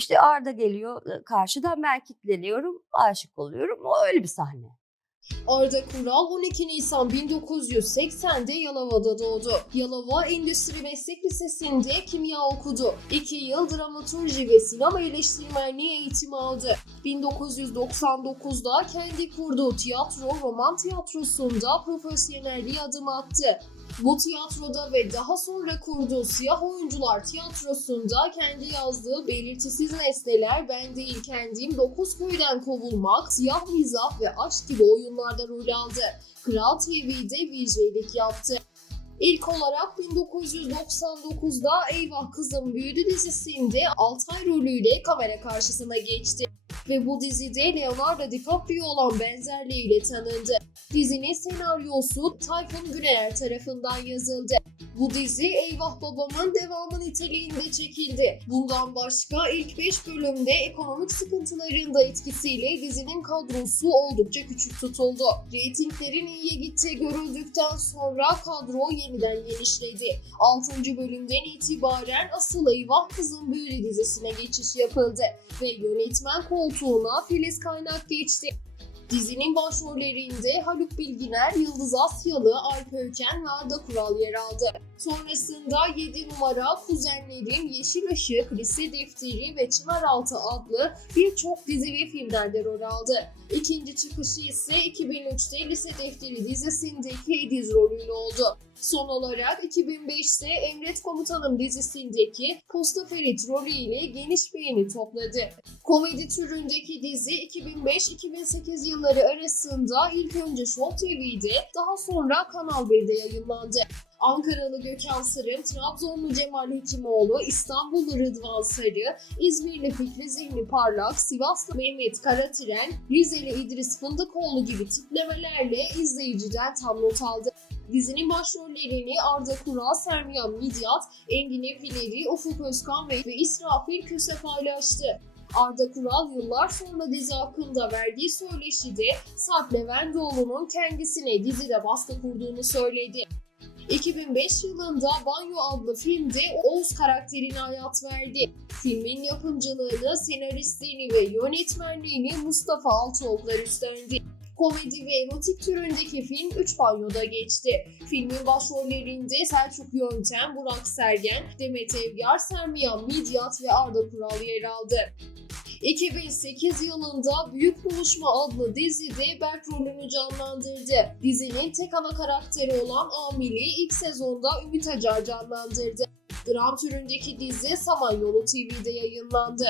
İşte Arda geliyor karşıdan ben kilitleniyorum, aşık oluyorum. O öyle bir sahne. Arda Kural 12 Nisan 1980'de Yalova'da doğdu. Yalova Endüstri Meslek Lisesi'nde kimya okudu. 2 yıl dramaturji ve sinema eleştirmenliği eğitimi aldı. 1999'da kendi kurduğu tiyatro roman tiyatrosunda profesyonelliğe adım attı. Bu tiyatroda ve daha sonra kurduğu Siyah Oyuncular Tiyatrosu'nda kendi yazdığı belirtisiz nesneler ben değil kendim, dokuz köyden kovulmak, siyah mizah ve aşk gibi oyunlarda rol aldı. Kral TV'de VJ'lik yaptı. İlk olarak 1999'da Eyvah Kızım Büyüdü dizisinde Altay rolüyle kamera karşısına geçti. Ve bu dizide Leonardo DiCaprio olan benzerliğiyle tanındı. Dizinin senaryosu Tayfun Güner tarafından yazıldı. Bu dizi Eyvah Babam'ın devamı niteliğinde çekildi. Bundan başka ilk 5 bölümde ekonomik sıkıntıların da etkisiyle dizinin kadrosu oldukça küçük tutuldu. Reytinglerin iyiye gittiği görüldükten sonra kadro yeniden genişledi. 6. bölümden itibaren asıl Eyvah Kızım Büyülü dizisine geçiş yapıldı ve yönetmen koltuğuna Filiz Kaynak geçti. Dizinin başrollerinde Haluk Bilginer, Yıldız Asyalı, Alp Öken ve Arda Kural yer aldı. Sonrasında 7 numara Kuzenlerin, Yeşil Işık, Lise Defteri ve Çınaraltı adlı birçok dizi ve filmlerde rol aldı. İkinci çıkışı ise 2003'te Lise Defteri dizisindeki Ediz rolüyle oldu. Son olarak 2005'te Emret Komutanım dizisindeki Posta Ferit rolüyle geniş beğeni topladı. Komedi türündeki dizi 2005-2008 yılları arasında ilk önce Show TV'de daha sonra Kanal 1'de yayınlandı. Ankaralı Gökhan Sarı, Trabzonlu Cemal Hekimoğlu, İstanbullu Rıdvan Sarı, İzmirli Fikri Zihni Parlak, Sivaslı Mehmet Karatren, Rizeli İdris Fındıkoğlu gibi tiplemelerle izleyiciden tam not aldı. Dizinin başrollerini Arda Kural, Sermiyan Midyat, Engin Efileri, Ufuk Özkan ve İsrafil Köse paylaştı. Arda Kural yıllar sonra dizi hakkında verdiği söyleşide Sarp Levendoğlu'nun kendisine dizide baskı kurduğunu söyledi. 2005 yılında Banyo adlı filmde Oğuz karakterine hayat verdi. Filmin yapımcılığını, senaristliğini ve yönetmenliğini Mustafa Altıoklar üstlendi. Komedi ve erotik türündeki film 3 banyoda geçti. Filmin başrollerinde Selçuk Yöntem, Burak Sergen, Demet Evgar, Sermiyan Midyat ve Arda Kural yer aldı. 2008 yılında Büyük Buluşma adlı dizide Berk rolünü canlandırdı. Dizinin tek ana karakteri olan Amil'i ilk sezonda Ümit Acar canlandırdı. Dram türündeki dizi Samanyolu TV'de yayınlandı.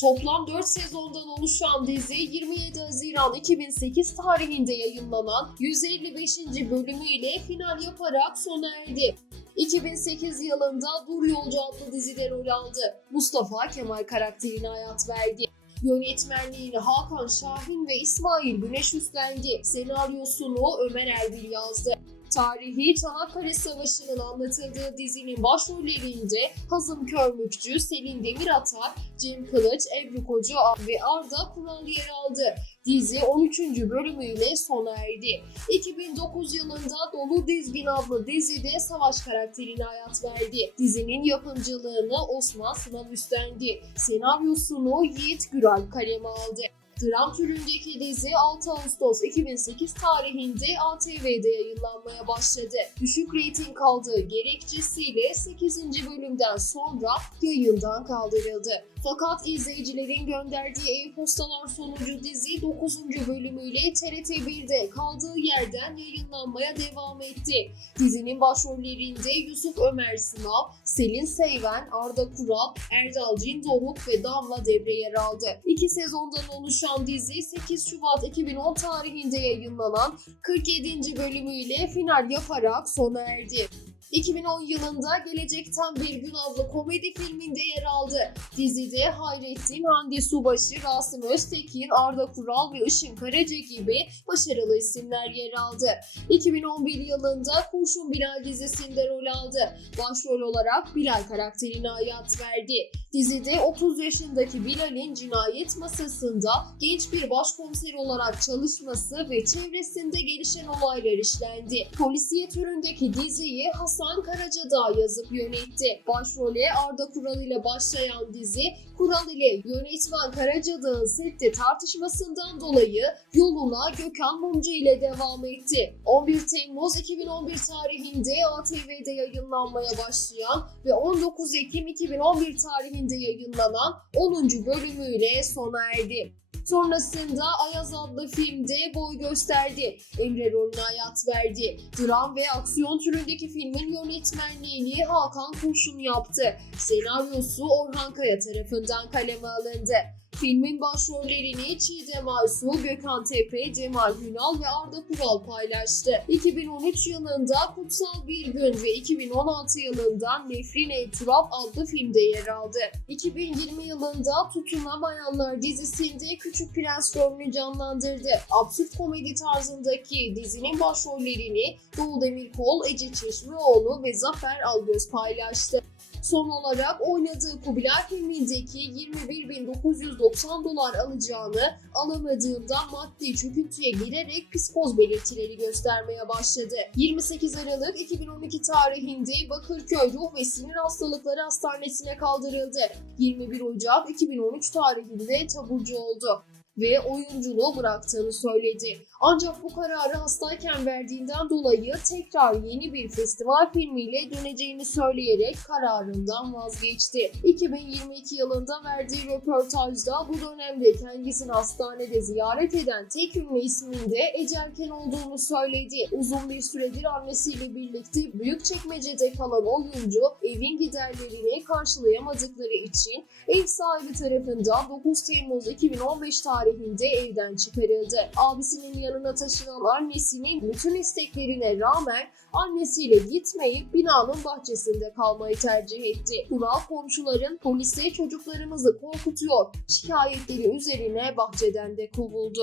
Toplam 4 sezondan oluşan dizi 27 Haziran 2008 tarihinde yayınlanan 155. bölümüyle final yaparak sona erdi. 2008 yılında Dur Yolcu adlı dizide rol aldı. Mustafa Kemal karakterine hayat verdi. Yönetmenliğini Hakan Şahin ve İsmail Güneş üstlendi. Senaryosunu Ömer Erbil yazdı. Tarihi Çanakkale Savaşı'nın anlatıldığı dizinin başrollerinde Hazım Körmükçü, Selin Demiratar, Cem Kılıç, Ebru Koca ve Arda Kural yer aldı. Dizi 13. bölümüyle sona erdi. 2009 yılında Dolu Dizgin adlı dizide Savaş karakterine hayat verdi. Dizinin yapımcılığını Osman Sınav üstlendi. Senaryosunu Yiğit Güral kaleme aldı. Dram türündeki dizi 6 Ağustos 2008 tarihinde ATV'de yayınlanmaya başladı. Düşük reyting kaldığı gerekçesiyle 8. bölümden sonra yayından kaldırıldı. Fakat izleyicilerin gönderdiği e-postalar sonucu dizi 9. bölümüyle TRT 1'de kaldığı yerden yayınlanmaya devam etti. Dizinin başrollerinde Yusuf Ömer Sınav, Selin Seyven, Arda Kural, Erdal Cindoruk ve Damla Devre yer aldı. İki sezondan oluşan dizi 8 Şubat 2010 tarihinde yayınlanan 47. bölümüyle final yaparak sona erdi. 2010 yılında Gelecekten Bir Gün adlı komedi filminde yer aldı. Dizide Hayrettin, Hande Subaşı, Rasim Öztekin, Arda Kural ve Işın Karaca gibi başarılı isimler yer aldı. 2011 yılında Kurşun Bilal dizisinde rol aldı. Başrol olarak Bilal karakterine hayat verdi. Dizide 30 yaşındaki Bilal'in cinayet masasında genç bir başkomiser olarak çalışması ve çevresinde gelişen olaylar işlendi. Polisiye türündeki diziyi Hasan Karacadağ yazıp yönetti. Başrole Arda Kural ile başlayan dizi Kural ile yönetmen Karacadağ'ın sette tartışmasından dolayı yoluna Gökhan Mumcu ile devam etti. 11 Temmuz 2011 tarihinde ATV'de yayınlanmaya başlayan ve 19 Ekim 2011 tarihinde yayınlanan 10. bölümüyle sona erdi. Sonrasında Ayaz adlı filmde boy gösterdi. Emre rolüne hayat verdi. Dram ve aksiyon türündeki filmin yönetmenliğini Hakan Kurşun yaptı. Senaryosu Orhan Kaya tarafından kaleme alındı. Filmin başrollerini Çiğdem Aysu, Gökhan Tepe, Cemal Hünal ve Arda Kural paylaştı. 2013 yılında Kutsal Bir Gün ve 2016 yılında Nefrin Etraf adlı filmde yer aldı. 2020 yılında Tutunamayanlar dizisinde Küçük Prens rolünü canlandırdı. Absürt komedi tarzındaki dizinin başrollerini Doğu Demirkol, Ece Çeşmeoğlu ve Zafer Algöz paylaştı. Son olarak oynadığı Kubilay filmindeki 21.990 dolar alacağını alamadığında maddi çöküntüye girerek psikoz belirtileri göstermeye başladı. 28 Aralık 2012 tarihinde Bakırköy Ruh ve Sinir Hastalıkları Hastanesi'ne kaldırıldı. 21 Ocak 2013 tarihinde taburcu oldu ve oyunculuğu bıraktığını söyledi. Ancak bu kararı hastayken verdiğinden dolayı tekrar yeni bir festival filmiyle döneceğini söyleyerek kararından vazgeçti. 2022 yılında verdiği röportajda bu dönemde kendisini hastanede ziyaret eden tek ünlü isminde Ece olduğunu söyledi. Uzun bir süredir annesiyle birlikte Büyükçekmece'de kalan oyuncu evin giderlerini karşılayamadıkları için ev sahibi tarafından 9 Temmuz 2015 tarihinde evden çıkarıldı. Abisinin yanına taşınan annesinin bütün isteklerine rağmen annesiyle gitmeyip binanın bahçesinde kalmayı tercih etti. Kural komşuların polise çocuklarımızı korkutuyor şikayetleri üzerine bahçeden de kovuldu.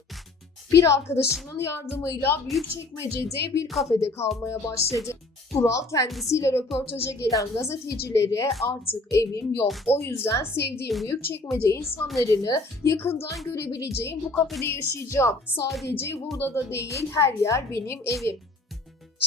Bir arkadaşının yardımıyla Büyükçekmece'de bir kafede kalmaya başladı. Kural kendisiyle röportaja gelen gazetecilere artık evim yok. O yüzden sevdiğim Büyükçekmece insanlarını yakından görebileceğim bu kafede yaşayacağım. Sadece burada da değil her yer benim evim.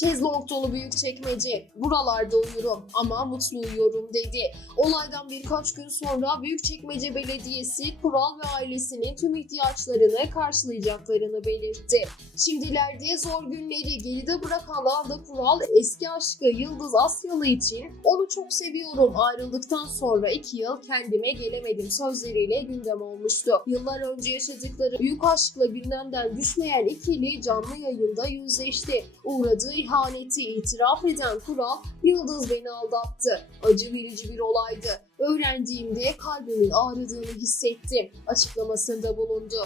Şezlong dolu büyük çekmece. Buralarda uyurum ama mutlu uyuyorum dedi. Olaydan birkaç gün sonra Büyükçekmece Belediyesi Kural ve ailesinin tüm ihtiyaçlarını karşılayacaklarını belirtti. Şimdilerde zor günleri geride bırakan Arda Kural eski aşkı Yıldız Asyalı için onu çok seviyorum ayrıldıktan sonra iki yıl kendime gelemedim sözleriyle gündem olmuştu. Yıllar önce yaşadıkları büyük aşkla gündemden düşmeyen ikili canlı yayında yüzleşti. Uğradığı ihaneti itiraf eden Kural, Yıldız beni aldattı. Acı verici bir olaydı. Öğrendiğimde kalbimin ağrıdığını hissettim. Açıklamasında bulundu.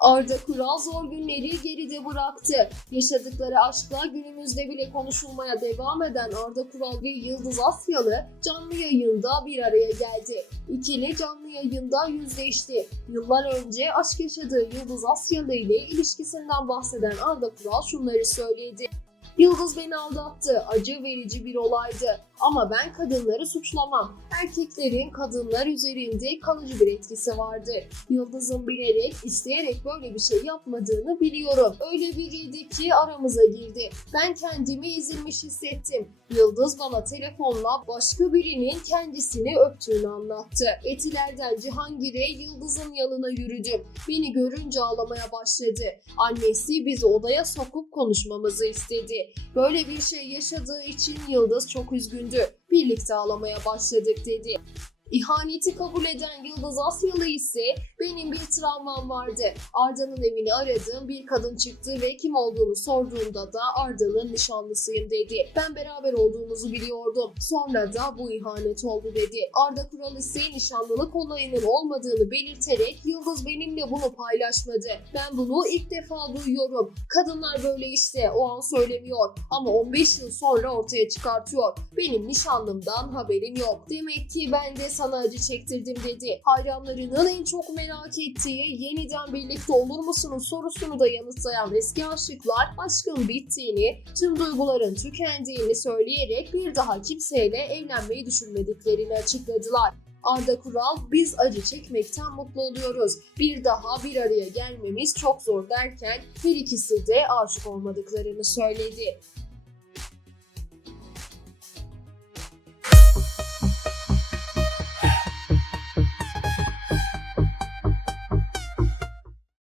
Arda Kural zor günleri geride bıraktı. Yaşadıkları aşkla günümüzde bile konuşulmaya devam eden Arda Kural ve Yıldız Asyalı canlı yayında bir araya geldi. İkili canlı yayında yüzleşti. Yıllar önce aşk yaşadığı Yıldız Asyalı ile ilişkisinden bahseden Arda Kural şunları söyledi. Yıldız beni aldattı. Acı verici bir olaydı. Ama ben kadınları suçlamam. Erkeklerin kadınlar üzerinde kalıcı bir etkisi vardı. Yıldız'ın bilerek, isteyerek böyle bir şey yapmadığını biliyorum. Öyle biriydi ki aramıza girdi. Ben kendimi ezilmiş hissettim. Yıldız bana telefonla başka birinin kendisini öptüğünü anlattı. Etilerden Cihangir'e Yıldız'ın yanına yürüdüm. Beni görünce ağlamaya başladı. Annesi bizi odaya sokup konuşmamızı istedi. Böyle bir şey yaşadığı için Yıldız çok üzgündü. Birlikte ağlamaya başladık dedi. İhaneti kabul eden Yıldız Asyalı ise benim bir travmam vardı. Arda'nın evini aradım bir kadın çıktı ve kim olduğunu sorduğumda da Arda'nın nişanlısıyım dedi. Ben beraber olduğumuzu biliyordum. Sonra da bu ihanet oldu dedi. Arda Kural ise nişanlılık olayının olmadığını belirterek Yıldız benimle bunu paylaşmadı. Ben bunu ilk defa duyuyorum. Kadınlar böyle işte o an söylemiyor ama 15 yıl sonra ortaya çıkartıyor. Benim nişanlımdan haberim yok. Demek ki ben de sana acı çektirdim dedi. Hayranlarının en çok merak ettiği yeniden birlikte olur musunuz sorusunu da yanıtlayan eski aşıklar aşkın bittiğini, tüm duyguların tükendiğini söyleyerek bir daha kimseyle evlenmeyi düşünmediklerini açıkladılar. Arda Kural biz acı çekmekten mutlu oluyoruz. Bir daha bir araya gelmemiz çok zor derken her ikisi de aşık olmadıklarını söyledi.